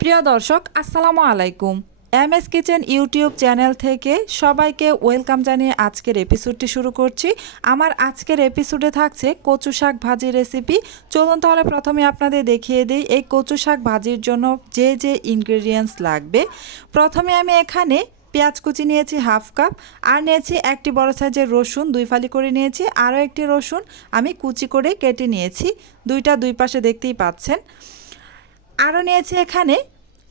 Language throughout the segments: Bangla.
প্রিয় দর্শক আসসালামু আলাইকুম। এমএস কিচেন ইউটিউব চ্যানেল থেকে সবাইকে ওয়েলকাম জানিয়ে আজকের এপিসোডটি শুরু করছি। আমার আজকের এপিসোডে থাকছে কচু শাক ভাজি রেসিপি। চলুন তাহলে প্রথমে আপনাদের দেখিয়ে দিই এই কচু শাক ভাজির জন্য যে যে ইনগ্রেডিয়েন্টস লাগবে। প্রথমে আমি এখানে পেঁয়াজ কুচি নিয়েছি হাফ কাপ, আর নিয়েছি একটি বড় সাইজের রসুন 2 ফালি করে নিয়েছি, আরও একটি রসুন আমি কুচি করে কেটে নিয়েছি, দুইটা দুই পাশে দেখতেই পাচ্ছেন। আরও নিয়েছি এখানে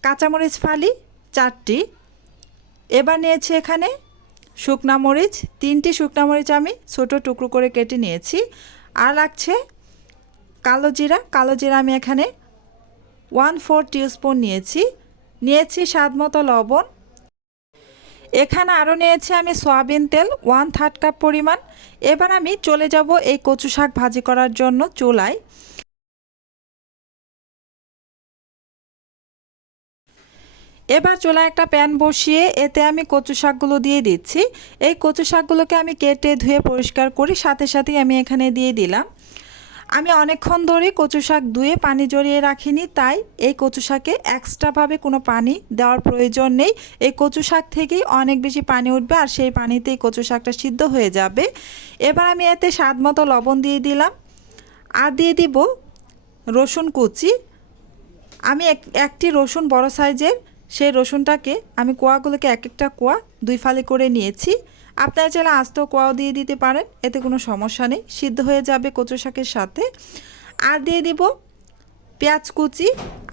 কাঁচামরিচ ফালি 4টি। এবার নিয়েছি এখানে শুকনা মরিচ 3টি, শুকনা মরিচ আমি ছোট টুকরো করে কেটে নিয়েছি। আর লাগছে কালো জিরা আমি এখানে 1/4 টিস্পুন নিয়েছি স্বাদ মতো লবণ। এখানে আরও নিয়েছি আমি সয়াবিন তেল 1/3 কাপ পরিমাণ। এবার আমি চলে যাব এই কচু শাক ভাজি করার জন্য চুলায়। এবার চুলায় একটা প্যান বসিয়ে এতে আমি কচু শাকগুলো দিয়ে দিচ্ছি। এই কচু শাকগুলোকে আমি কেটে ধুয়ে পরিষ্কার করি, সাথে সাথেই আমি এখানে দিয়ে দিলাম। আমি অনেকক্ষণ ধরে কচু শাক ধুয়ে পানি জড়িয়ে রাখিনি, তাই এই কচু শাকে এক্সট্রাভাবে কোনো পানি দেওয়ার প্রয়োজন নেই। এই কচু শাক থেকেই অনেক বেশি পানি উঠবে, আর সেই পানিতেই কচু শাকটা সিদ্ধ হয়ে যাবে। এবার আমি এতে স্বাদ মতো লবণ দিয়ে দিলাম, আর দিয়ে দিব রসুন কুচি। আমি একটি রসুন বড় সাইজের, সেই রসুনটাকে আমি কোয়াগুলোকে এক একটা কোয়া 2 ফালি করে নিয়েছি। আপনারা চাইলে আস্ত কোয়াও দিয়ে দিতে পারেন, এতে কোনো সমস্যা নেই, সিদ্ধ হয়ে যাবে কচু শাকের সাথে। আর দিয়ে দিব পেঁয়াজ কুচি।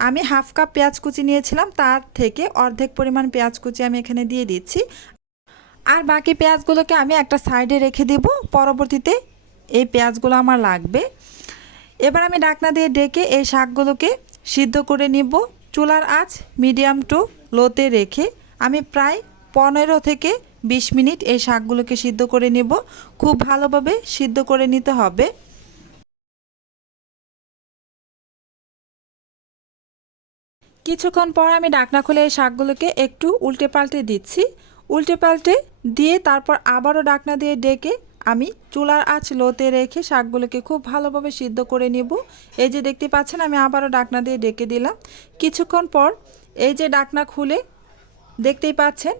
আমি হাফ কাপ পেঁয়াজ কুচি নিয়েছিলাম, তার থেকে অর্ধেক পরিমাণ পেঁয়াজ কুচি আমি এখানে দিয়ে দিচ্ছি। আর বাকি পেঁয়াজগুলোকে আমি একটা সাইডে রেখে দেব, পরবর্তীতে এই পেঁয়াজগুলো আমার লাগবে। এবার আমি ঢাকনা দিয়ে ডেকে এই শাকগুলোকে সিদ্ধ করে নিব। চুলার আঁচ মিডিয়াম টু লোতে রেখে আমি প্রায় 15 থেকে 20 মিনিট এই শাকগুলোকে সিদ্ধ করে নেব। খুব ভালোভাবে সিদ্ধ করে নিতে হবে। কিছুক্ষণ পর আমি ঢাকনা খুলে এই শাকগুলোকে একটু উল্টে পাল্টে দিচ্ছি। উল্টে পাল্টে দিয়ে তারপর আবারও ঢাকনা দিয়ে ডেকে আমি চুলার আঁচ লোতে রেখে শাকগুলোকে খুব ভালোভাবে সিদ্ধ করে নেব। এই যে দেখতে পাচ্ছেন আমি আবারও ঢাকনা দিয়ে ডেকে দিলাম। কিছুক্ষণ পর এই যে ঢাকনা খুলে দেখতেই পাচ্ছেন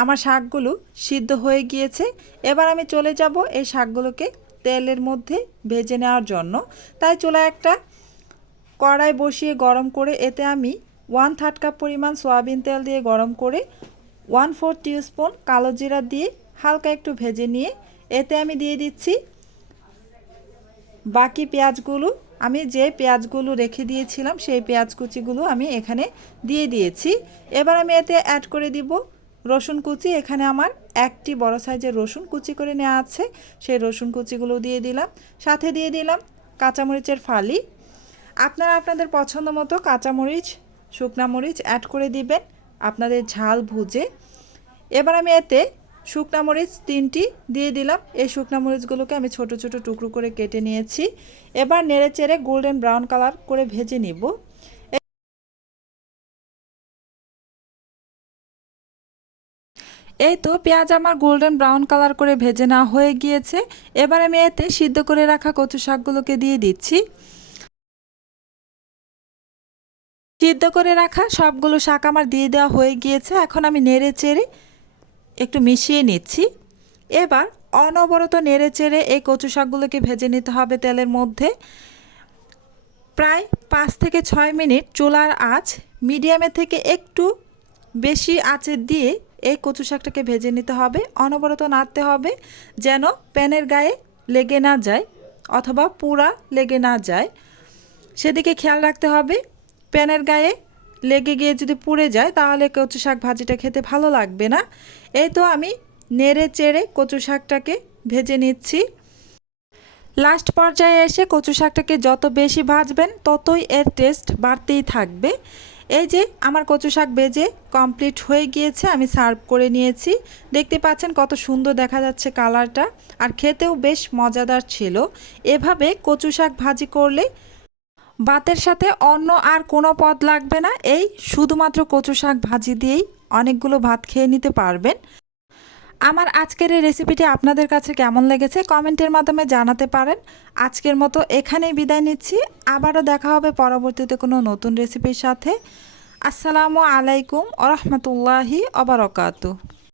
আমার শাকগুলো সিদ্ধ হয়ে গিয়েছে। এবার আমি চলে যাব এই শাকগুলোকে তেলের মধ্যে ভেজে নেওয়ার জন্য। তাই চুলায় একটা কড়াই বসিয়ে গরম করে এতে আমি 1/3 কাপ পরিমাণ সয়াবিন তেল দিয়ে গরম করে 1/4 টিস্পুন কালো জিরা দিয়ে হালকা একটু ভেজে নিয়ে এতে আমি দিয়ে দিচ্ছি বাকি পেঁয়াজগুলো। আমি যে পেঁয়াজগুলো রেখে দিয়েছিলাম সেই পেঁয়াজ কুচিগুলো আমি এখানে দিয়ে দিয়েছি। এবার আমি এতে অ্যাড করে দিব রসুন কুচি। এখানে আমার একটি বড় সাইজের রসুন কুচি করে নেওয়া আছে, সেই রসুন কুচিগুলো দিয়ে দিলাম। সাথে দিয়ে দিলাম কাঁচামরিচের ফালি। আপনারা আপনাদের পছন্দ মতো কাঁচামরিচ শুকনা মরিচ অ্যাড করে দিবেন আপনাদের ঝাল বুঝে। এবার আমি এতে শুকনা মরিচ 3টি দিয়ে দিলাম। এই শুকনা মরিচগুলোকে আমি ছোট ছোট টুকরো করে কেটে নিয়েছি। এবার নেড়ে চেড়ে গোল্ডেন ব্রাউন কালার করে ভেজে নিব। এই তো পেঁয়াজ আমার গোল্ডেন ব্রাউন কালার করে ভেজে নেওয়া হয়ে গিয়েছে। এবার আমি এতে সিদ্ধ করে রাখা কচু শাকগুলোকে দিয়ে দিচ্ছি। সিদ্ধ করে রাখা সবগুলো শাক আমার দিয়ে দেওয়া হয়ে গিয়েছে। এখন আমি নেড়ে চেড়ে একটু মিশিয়ে নিচ্ছি। এবার অনবরত নেড়ে চেড়ে এই কচু শাকগুলোকে ভেজে নিতে হবে তেলের মধ্যে। প্রায় 5 থেকে 6 মিনিট চুলার আঁচ মিডিয়ামে থেকে একটু বেশি আঁচে দিয়ে এই কচু শাকটাকে ভেজে নিতে হবে। অনবরত নাড়তে হবে যেন প্যানের গায়ে লেগে না যায় অথবা পুরা লেগে না যায়, সেদিকে খেয়াল রাখতে হবে। প্যানের গায়ে লেগে গিয়ে যদি পুড়ে যায় তাহলে কচু শাক ভাজিটা খেতে ভালো লাগবে না। এই তো আমি নেড়ে চেড়ে কচু শাকটাকে ভেজে নিচ্ছি। লাস্ট পর্যায়ে এসে কচু শাকটাকে যত বেশি ভাজবেন ততই এর টেস্ট বাড়তেই থাকবে। এই যে আমার কচু শাক ভেজে কমপ্লিট হয়ে গিয়েছে, আমি সার্ভ করে নিয়েছি। দেখতে পাচ্ছেন কত সুন্দর দেখা যাচ্ছে কালারটা, আর খেতেও বেশ মজাদার ছিল। এভাবে কচু শাক ভাজি করলে ভাতের সাথে অন্য আর কোনো পদ লাগবে না, এই শুধুমাত্র কচু শাক ভাজি দিয়েই অনেকগুলো ভাত খেয়ে নিতে পারবেন। আমার আজকের এই রেসিপিটি আপনাদের কাছে কেমন লেগেছে কমেন্টের মাধ্যমে জানাতে পারেন। আজকের মতো এখানেই বিদায় নিচ্ছি। আবারও দেখা হবে পরবর্তীতে কোনো নতুন রেসিপির সাথে। আসসালামু আলাইকুম ওয়া রাহমাতুল্লাহি ওয়া বারাকাতুহু।